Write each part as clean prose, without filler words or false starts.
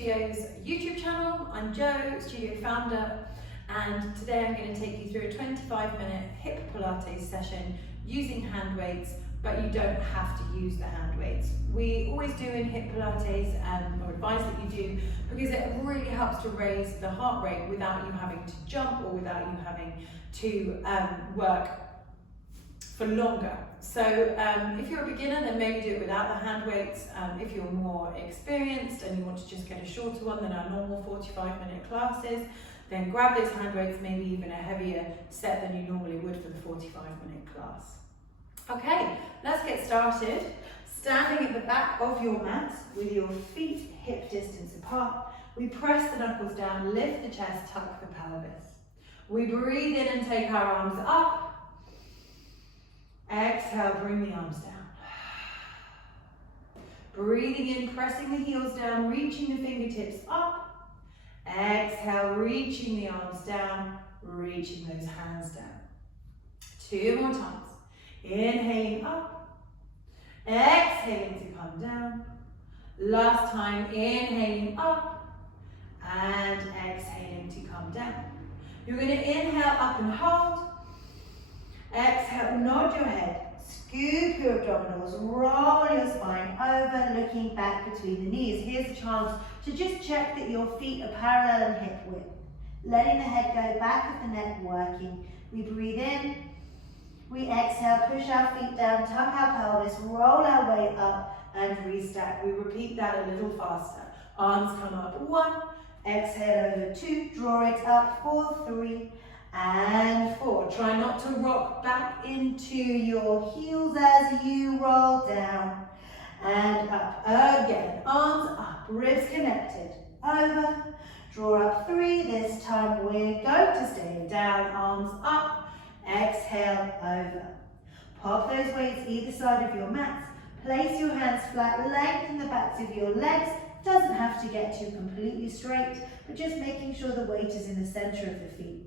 Studios YouTube channel. I'm Jo, studio founder, and today I'm going to take you through a 25-minute hip Pilates session using hand weights, but you don't have to use the hand weights. We always do in hip Pilates, or advise that you do, because it really helps to raise the heart rate without you having to jump or without you having to work for longer. So if you're a beginner, then maybe do it without the hand weights. If you're more experienced and you want to just get a shorter one than our normal 45-minute classes, then grab those hand weights, maybe even a heavier set than you normally would for the 45-minute class. Okay, let's get started. Standing at the back of your mat with your feet hip distance apart, we press the knuckles down, lift the chest, tuck the pelvis. We breathe in and take our arms up. Exhale, bring the arms down. Breathing in, pressing the heels down, reaching the fingertips up. Exhale, reaching the arms down, reaching those hands down. 2 more times. Inhaling up. Exhaling to come down. Last time, inhaling up and exhaling to come down. You're going to inhale up and hold. Exhale, nod your head, scoop your abdominals, roll your spine over, looking back between the knees. Here's a chance to just check that your feet are parallel and hip width. Letting the head go, back of the neck working. We breathe in, we exhale, push our feet down, tuck our pelvis, roll our way up and restack. We repeat that a little faster. Arms come up, 1, exhale over 2, draw it up, 4, 3, and 4. Try not to rock back into your heels as you roll down and up. Again, arms up, ribs connected, over, draw up 3. This time we're going to stay down, arms up, exhale, over. Pop those weights either side of your mats, place your hands flat, lengthen the backs of your legs. Doesn't have to get you completely straight, but just making sure the weight is in the center of the feet.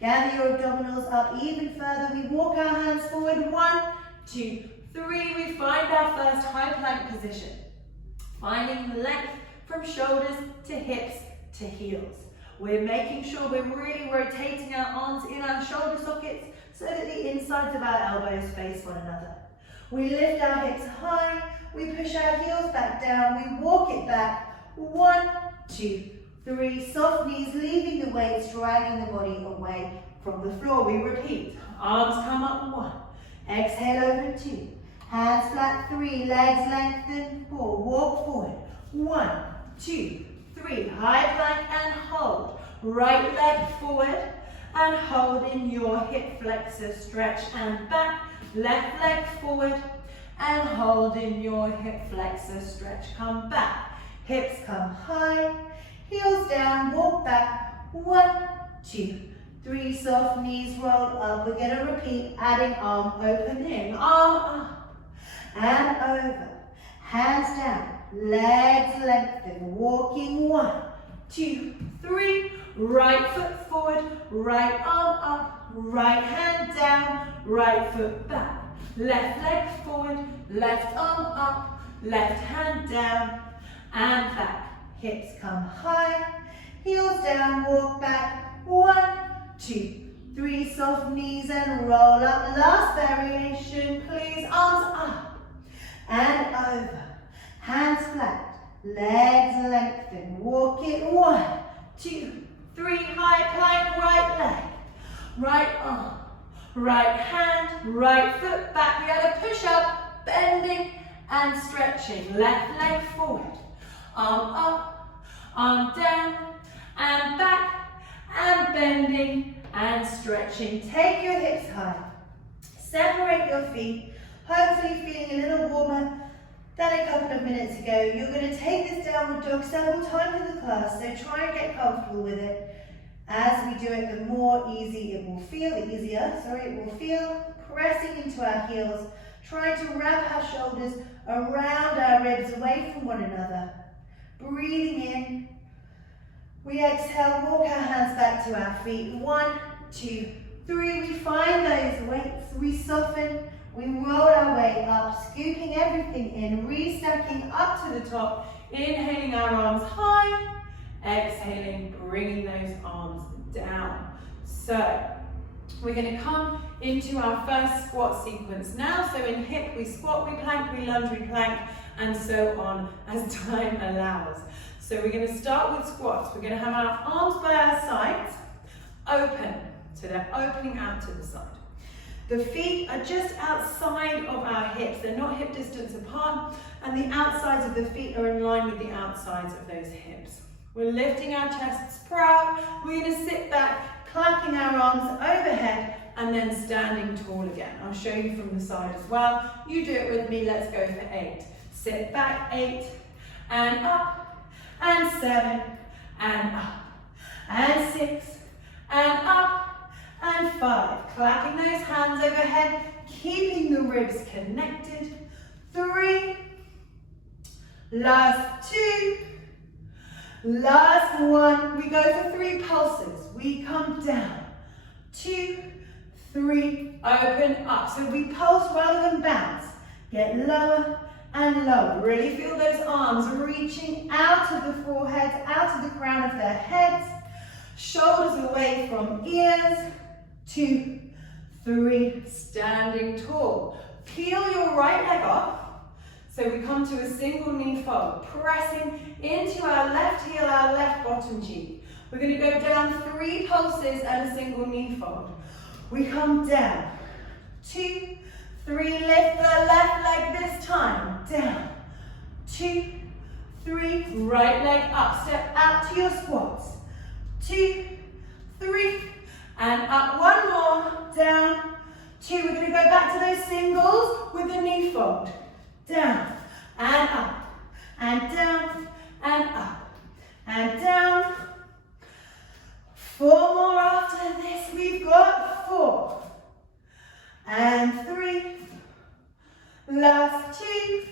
Gather your abdominals up even further. We walk our hands forward. 1, 2, 3. We find our first high plank position. Finding length from shoulders to hips to heels. We're making sure we're really rotating our arms in our shoulder sockets so that the insides of our elbows face one another. We lift our hips high. We push our heels back down. We walk it back. 1, 2, 3, soft knees, leaving the weights, dragging the body away from the floor. We repeat. Arms come up, 1. Exhale over 2. Hands flat, 3. Legs lengthen, 4. Walk forward. 1, 2, 3. High plank and hold. Right leg forward and hold in your hip flexor stretch and back. Left leg forward and hold in your hip flexor stretch. Come back. Hips come high. Heels down, walk back, 1, 2, 3, soft knees roll up. We're going to repeat, adding arm opening, arm up and over. Hands down, legs lengthen, walking, 1, 2, 3, right foot forward, right arm up, right hand down, right foot back. Left leg forward, left arm up, left hand down and back. Hips come high, heels down, walk back, 1, 2, 3, soft knees and roll up. Last variation, please, arms up and over. Hands flat, legs lengthen, walk it, 1, 2, 3, high plank, right leg, right arm, right hand, right foot back. We have a push up, bending and stretching. Left leg forward, arm up, arm down and back and bending and stretching. Take your hips high. Separate your feet. Hopefully feeling a little warmer than a couple of minutes ago. You're going to take this downward dog several times in the class, so try and get comfortable with it. As we do it, the more easy it will feel, it will feel. Pressing into our heels, trying to wrap our shoulders around our ribs, away from one another. Breathing in, we exhale, walk our hands back to our feet. 1, 2, 3, we find those weights, we soften, we roll our way up, scooping everything in, restacking up to the top Inhaling our arms high, exhaling, bringing those arms down. So we're going to come into our first squat sequence now. So in hip, we squat, we plank, we lunge, we plank, and so on as time allows. So we're going to start with squats. We're going to have our arms by our sides, open. So they're opening out to the side. The feet are just outside of our hips. They're not hip distance apart, and the outsides of the feet are in line with the outsides of those hips. We're lifting our chests proud. We're going to sit back, clapping our arms overhead, and then standing tall again. I'll show you from the side as well. You do it with me. Let's go for 8. Sit back, 8, and up, and 7, and up, and 6, and up, and 5. Clapping those hands overhead, keeping the ribs connected. 3, last 2, last 1. We go for 3 pulses. We come down. 2, 3, open up. So we pulse rather than bounce. Get lower and lower. Really feel those arms reaching out of the foreheads, out of the crown of their heads. Shoulders away from ears. 2, 3, standing tall. Peel your right leg off. So we come to a single knee fold, pressing into our left heel, our left bottom cheek. We're going to go down 3 pulses and a single knee fold. We come down. 2, 3, lift the left leg this time. Down. 2, 3, right leg up. Step out to your squats. 2, 3, and up. 1 more. Down. 2. We're going to go back to those singles with the knee fold. Down and up and down and up and down. 4 more after this. We've got 4 and 3. Last 2.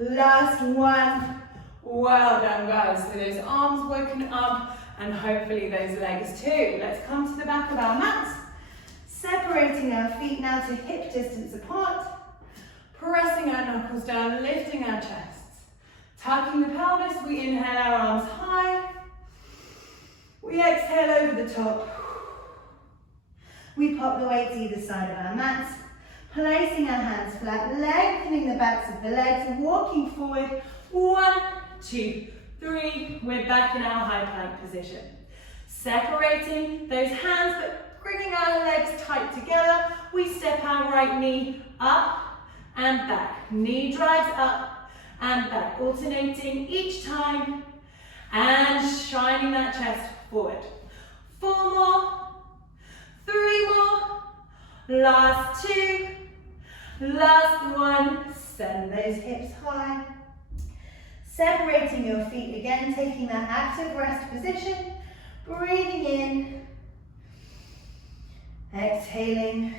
Last 1. Well done, guys. So those arms woken up and hopefully those legs too. Let's come to the back of our mats. Separating our feet now to hip distance apart. Pressing our knuckles down, lifting our chests. Tucking the pelvis, we inhale our arms high. We exhale over the top. We pop the weights either side of our mats. Placing our hands flat, lengthening the backs of the legs, walking forward. 1, 2, 3. We're back in our high plank position. Separating those hands, but bringing our legs tight together. We step our right knee up and back. Knee drives up and back, alternating each time and shining that chest forward. 4 more, 3 more, last 2, last 1. Send those hips high. Separating your feet again, taking that active rest position. Breathing in, exhaling.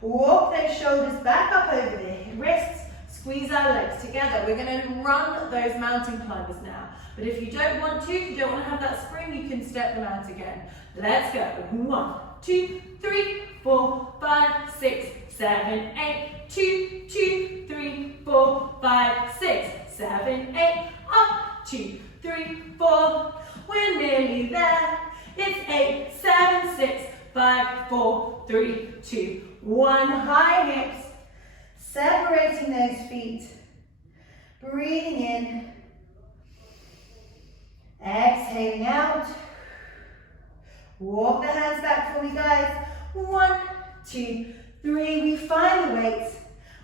Walk those shoulders back up over the wrists, squeeze our legs together. We're going to run those mountain climbers now. But if you don't want to, if you don't want to have that spring, you can step them out again. Let's go. 1, 2, 3, 4, 5, 6, 7, 8. 2, 2, 3, 4, 5, 6, 7, 8. Up. 2, 3, 4. We're nearly there. It's 8, 7, 6, 5, 4, 3, 2, 1. High hips. Separating those feet. Breathing in. Exhaling out. Walk the hands back for me, guys. 1, 2, 3. We find the weights.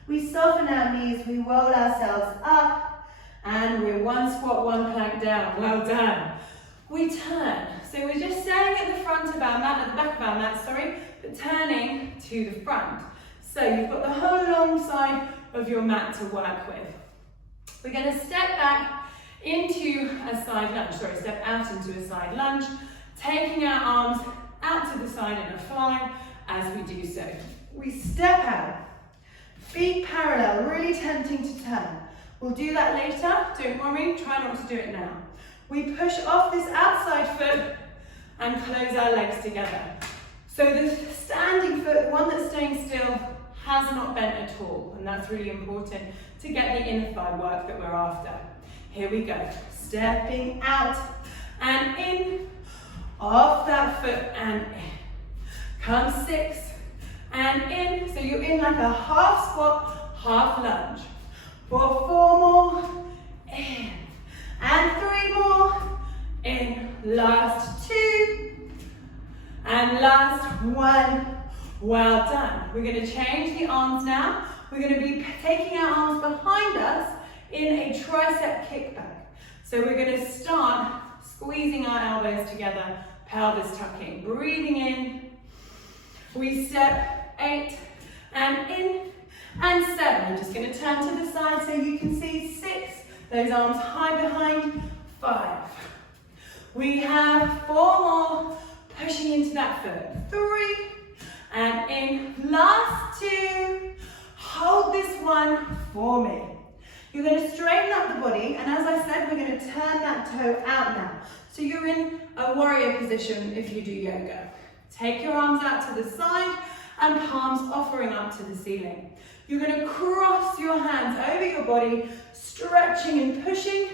We soften our knees. We roll ourselves up. And we're 1 squat, 1 plank down. Well done. We turn. So we're just standing at the front of our mat, at the back of our mat, sorry, but turning to the front. So you've got the whole long side of your mat to work with. We're going to step back into a side lunge, step out into a side lunge, taking our arms out to the side in a fly as we do so. We step out, feet parallel, really tempting to turn. We'll do that later, don't worry, try not to do it now. We push off this outside foot and close our legs together. So the standing foot, the one that's staying still, has not bent at all, and that's really important to get the inner thigh work that we're after. Here we go, stepping out and in, off that foot and in. Come 6 and in, so you're in like a half squat, half lunge. For 4 more, in, and 3 more, in, last 2, and last 1. Well done. We're going to change the arms now. We're going to be taking our arms behind us in a tricep kickback. So we're going to start squeezing our elbows together, pelvis tucking, breathing in. We step 8 and in and 7. I'm just going to turn to the side so you can see 6. Those arms high behind. 5. We have 4 more, pushing into that foot. 3 and in. Last 2. Hold this one for me. You're going to straighten up the body, and as I said, we're going to turn that toe out now. So you're in a warrior position if you do yoga. Take your arms out to the side and palms offering up to the ceiling. You're going to cross your hands over your body, stretching and pushing,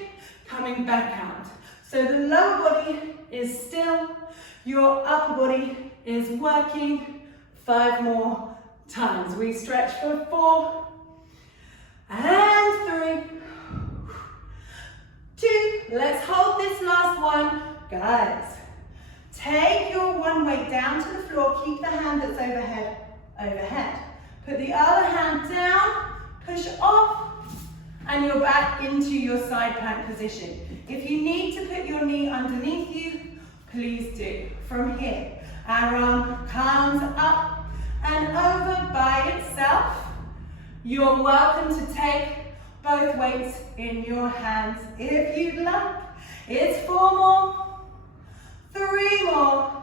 coming back out. So the lower body is still, your upper body is working. 5 more times. We stretch for 4 and 3, 2. Let's hold this last one. Guys, take your one weight down to the floor. Keep the hand that's overhead. Put the other hand down, push off, and you're back into your side plank position. If you need to put your knee underneath you, please do. From here, our arm comes up and over by itself. You're welcome to take both weights in your hands if you'd like. It's 4 more, 3 more,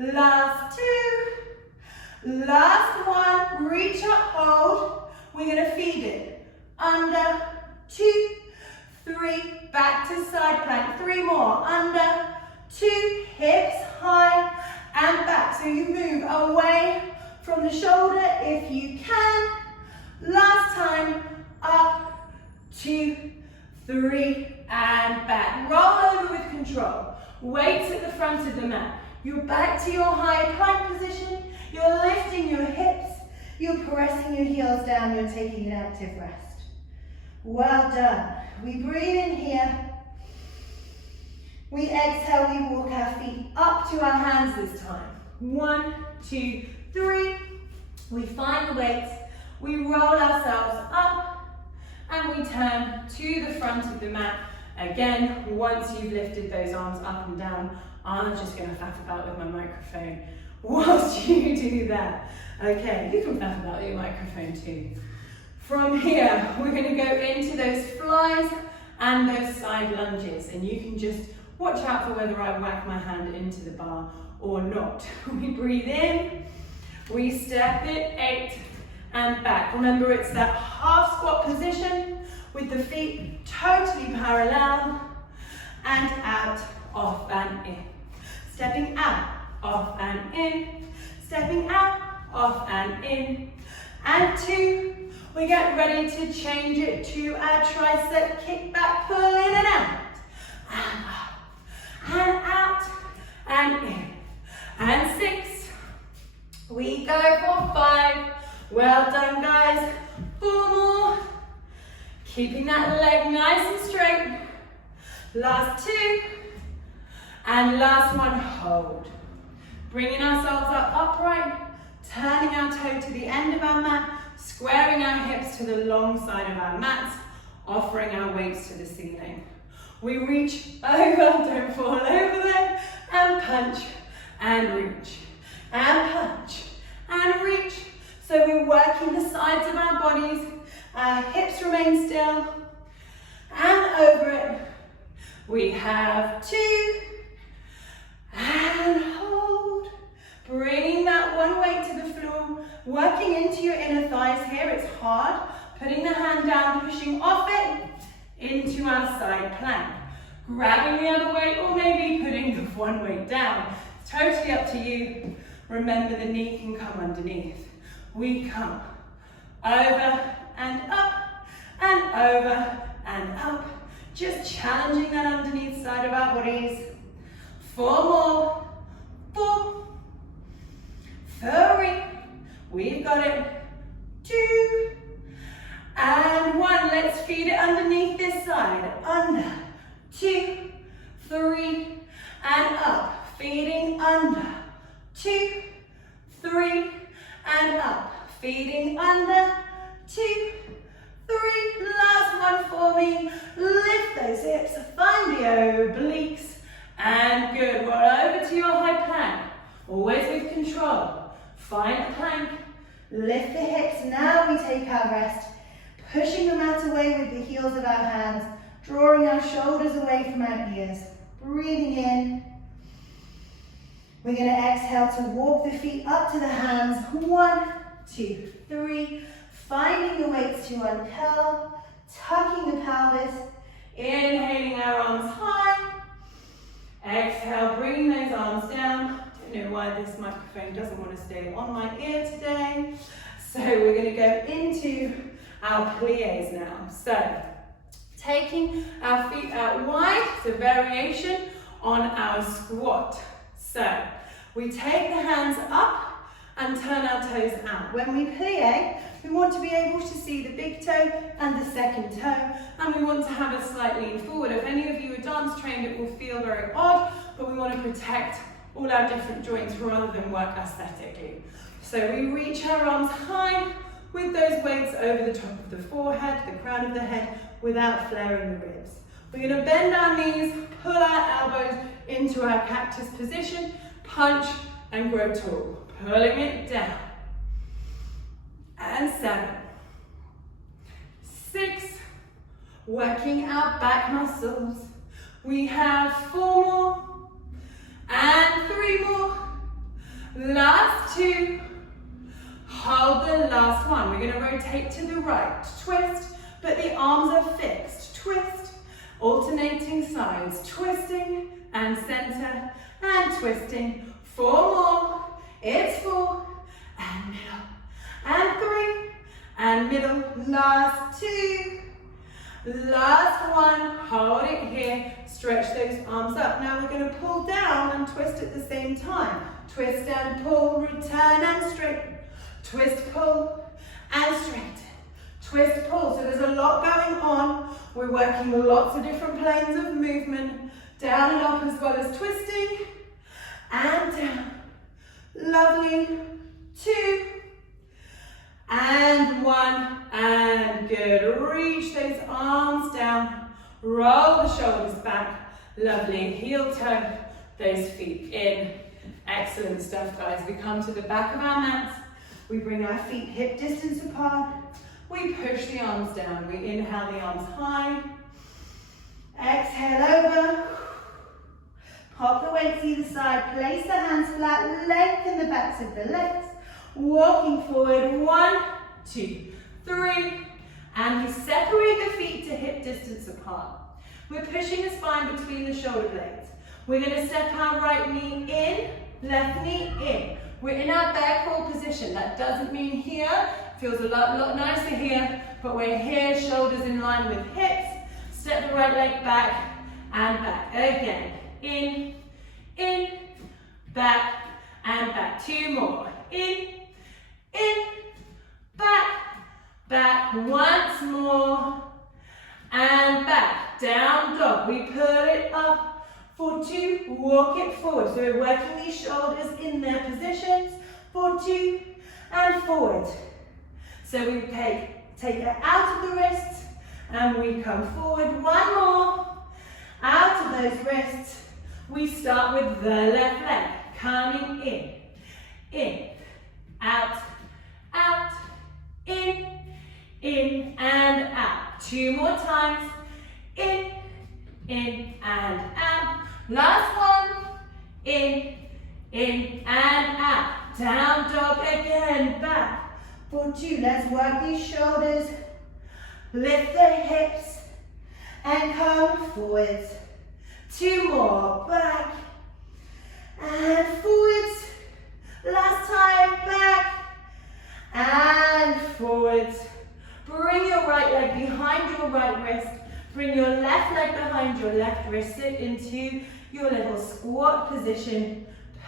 last 2, last 1, reach up, hold. We're going to feed it. Under, 2, 3, back to side plank. 3 more, under, 2, hips high and back. So you move away from the shoulder if you can. Last time, up, 2, 3, and back. Roll over with control. Weights at the front of the mat. You're back to your high plank position. You're lifting your hips. You're pressing your heels down. You're taking an active rest. Well done. We breathe in here. We exhale. We walk our feet up to our hands this time. 1, 2, 3. We find the weights. We roll ourselves up and we turn to the front of the mat. Again, once you've lifted those arms up and down, I'm just going to faff about with my microphone whilst you do that. Okay, you can faff about with your microphone too. From here, we're going to go into those flies and those side lunges, and you can just watch out for whether I whack my hand into the bar or not. We breathe in, we step it, 8 and back. Remember, it's that half squat position with the feet totally parallel, and out, off and in. Stepping out, off and in. Stepping out, off and in. And 2. We get ready to change it to our tricep kickback, pull in and out. And up, and out, and in. And 6. We go for 5. Well done, guys. 4 more. Keeping that leg nice and straight. Last 2. And last one, hold. Bringing ourselves up upright, turning our toe to the end of our mat, squaring our hips to the long side of our mats, offering our weights to the ceiling. We reach over, don't fall over there, and punch, and reach, and punch, and reach. So we're working the sides of our bodies, our hips remain still, and over it. We have 2, and hold. Bringing that one weight to the floor, working into your inner thighs here. It's hard. Putting the hand down, pushing off it into our side plank. Grabbing the other weight, or maybe putting the one weight down. It's totally up to you. Remember, the knee can come underneath. We come over and up, and over and up. Just challenging that underneath side of our bodies. 4 more. 4, 3, we've got it. 2, and 1. Let's feed it underneath this side. Under, 2, 3, and up. Feeding under, 2, 3, and up. Feeding under, 2, 3. Last one for me. Lift those hips, find the obliques, and good. Roll over to your high plank. Always with control. Find the plank. Lift the hips. Now we take our rest. Pushing the mat away with the heels of our hands. Drawing our shoulders away from our ears. Breathing in. We're going to exhale to walk the feet up to the hands. 1, 2, 3. Finding the weights to uncurl. Tucking the pelvis. Inhaling our arms high. Exhale, bringing those arms down. Don't know why this microphone doesn't want to stay on my ear today. So we're going to go into our plies now. So taking our feet out wide, it's a variation on our squat. So we take the hands up and turn our toes out. When we plie, we want to be able to see the big toe and the second toe, and we want to have a slight lean forward. If any of you are dance trained, it will feel very odd, but we want to protect all our different joints rather than work aesthetically. So we reach our arms high with those weights over the top of the forehead, the crown of the head, without flaring the ribs. We're going to bend our knees, pull our elbows into our cactus position, punch and grow tall. Pulling it down. And 7, 6, working our back muscles. We have 4 more, and 3 more. Last 2. Hold the last one. We're going to rotate to the right. Twist, but the arms are fixed. Twist, alternating sides. Twisting and center, and twisting. 4 more. It's 4, and middle, and 3, and middle. Last 2, last one. Hold it here. Stretch those arms up. Now we're going to pull down and twist at the same time. Twist and pull, return and straighten. Twist, pull, and straighten. Twist, pull. So there's a lot going on. We're working lots of different planes of movement. Down and up as well as twisting, and down. Lovely. 2, and 1, and good. Reach those arms down. Roll the shoulders back. Lovely. Heel toe those feet in. Excellent stuff, guys. We come to the back of our mats. We bring our feet hip distance apart. We push the arms down. We inhale the arms high. Exhale over. Pop the weights either side, place the hands flat, lengthen the backs of the legs, walking forward, 1, 2, 3, and we separate the feet to hip distance apart. We're pushing the spine between the shoulder blades. We're going to step our right knee in, left knee in. We're in our bear crawl position. That doesn't mean here, feels a lot nicer here, but we're here, shoulders in line with hips. Step the right leg back and back. Again. In, back, and back. 2 more. In, back. Once more, and back. Down dog. We pull it up for 2. Walk it forward. So we're working these shoulders in their positions for 2 and forward. So we take it out of the wrists, and we come forward. 1 more. Out of those wrists. We start with the left leg, coming in, out, in, and out. 2 more times, in, and out. Last one, in, and out. Down dog again, back for 2. Let's work these shoulders, lift the hips, and come forwards. 2 more, back, and forwards. Last time, back, and forwards. your right wrist. Bring your left leg behind your left wrist. Sit into your little squat position.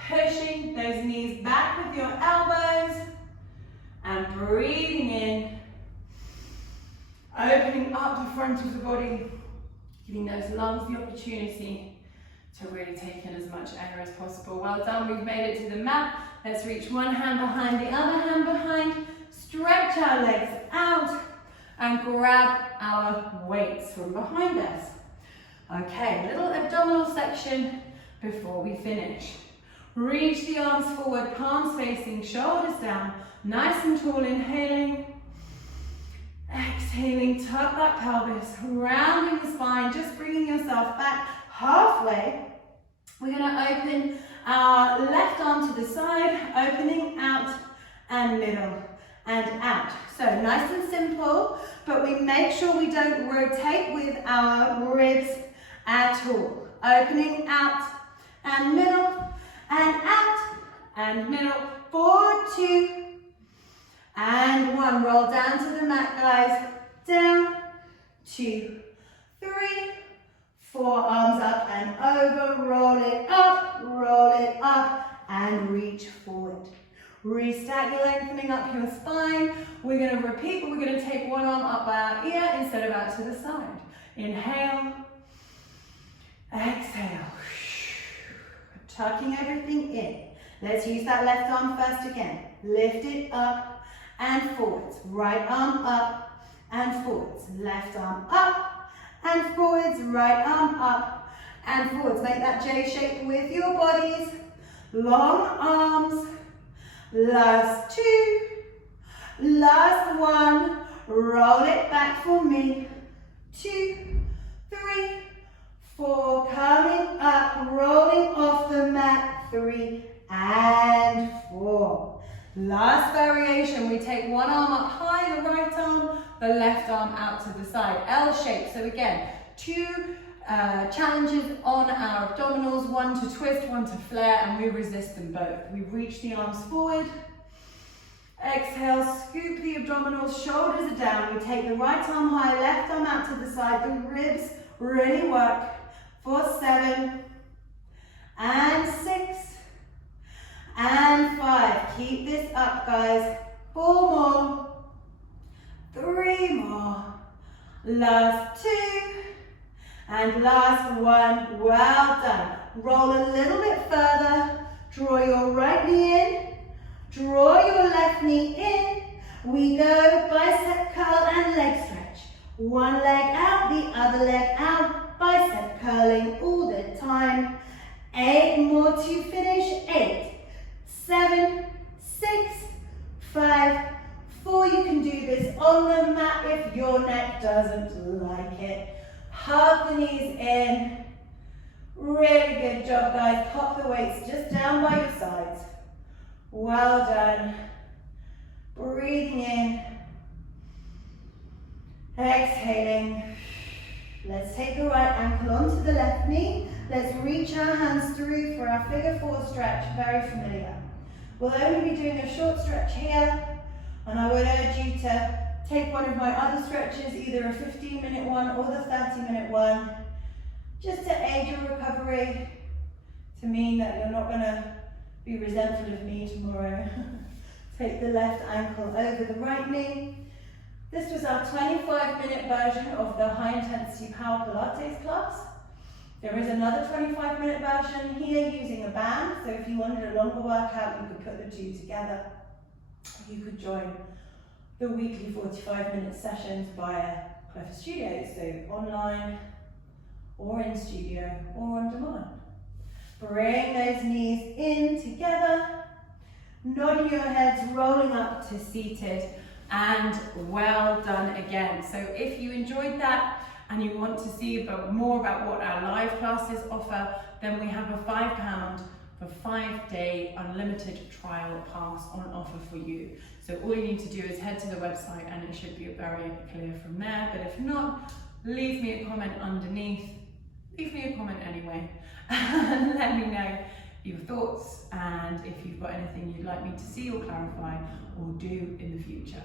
Pushing those knees back with your elbows. And breathing in. Opening up the front of the body. Giving those lungs the opportunity to really take in as much air as possible. Well done, we've made it to the mat. Let's reach one hand behind the other hand behind. Stretch our legs out and grab our weights from behind us. Okay, little abdominal section before we finish. Reach the arms forward, palms facing, shoulders down. Nice and tall, inhaling. Exhaling, tuck that pelvis, rounding the spine, just bringing yourself back halfway. We're going to open our left arm to the side, opening out and middle and out. So nice and simple, but we make sure we don't rotate with our ribs at all. Opening out and middle and out and middle. 4, 2, and 1. Roll down to the mat, guys. Down, 2, 3, 4. Arms up and over. Roll it up, and reach forward. Restack, lengthening up your spine. We're going to repeat, but we're going to take one arm up by our ear instead of out to the side. Inhale. Exhale. Tucking everything in. Let's use that left arm first again. Lift it up and forwards. Right arm up and forwards. Left arm up and forwards. Right arm up and forwards. Make that J shape with your bodies. Long arms. Last 2. Last 1. Roll it back for me. 2, 3, 4. Coming up. Rolling off the mat. 3 and 4. Last variation, we take one arm up high, the right arm, the left arm out to the side, L shape. So again, 2 challenges on our abdominals, one to twist, one to flare, and we resist them both. We reach the arms forward. Exhale, scoop the abdominals, shoulders are down. We take the right arm high, left arm out to the side. The ribs really work. For 7 and 6 and 5. Keep this up, guys. 4 more. 3 more. Last 2. And last 1. Well done. Roll a little bit further. Draw your right knee in. Draw your left knee in. We go bicep curl and leg stretch. One leg out, the other leg out. Bicep curling all the time. 8 more to finish. 8, 7, 6, 5, 4. You can do this on the mat if your neck doesn't like it. Hug the knees in. Really good job, guys. Pop the weights just down by your sides. Well done. Breathing in. Exhaling. Let's take the right ankle onto the left knee. Let's reach our hands through for our figure 4 stretch. Very familiar. We'll only be doing a short stretch here, and I would urge you to take one of my other stretches, either a 15-minute one or the 30-minute one, just to aid your recovery, to mean that you're not going to be resentful of me tomorrow. Take the left ankle over the right knee. This was our 25-minute version of the High Intensity Power Pilates class. There is another 25-minute version here using a band, so if you wanted a longer workout, you could put the 2 together. You could join the weekly 45-minute sessions via Clifford Studios, so online or in studio or on demand. Bring those knees in together, nodding your heads, rolling up to seated, and well done again. So if you enjoyed that and you want to see more about what our live classes offer, then we have a £5 for 5-day unlimited trial pass on offer for you. So all you need to do is head to the website and it should be very clear from there. But if not, leave me a comment underneath. Leave me a comment anyway and let me know your thoughts and if you've got anything you'd like me to see or clarify or do in the future.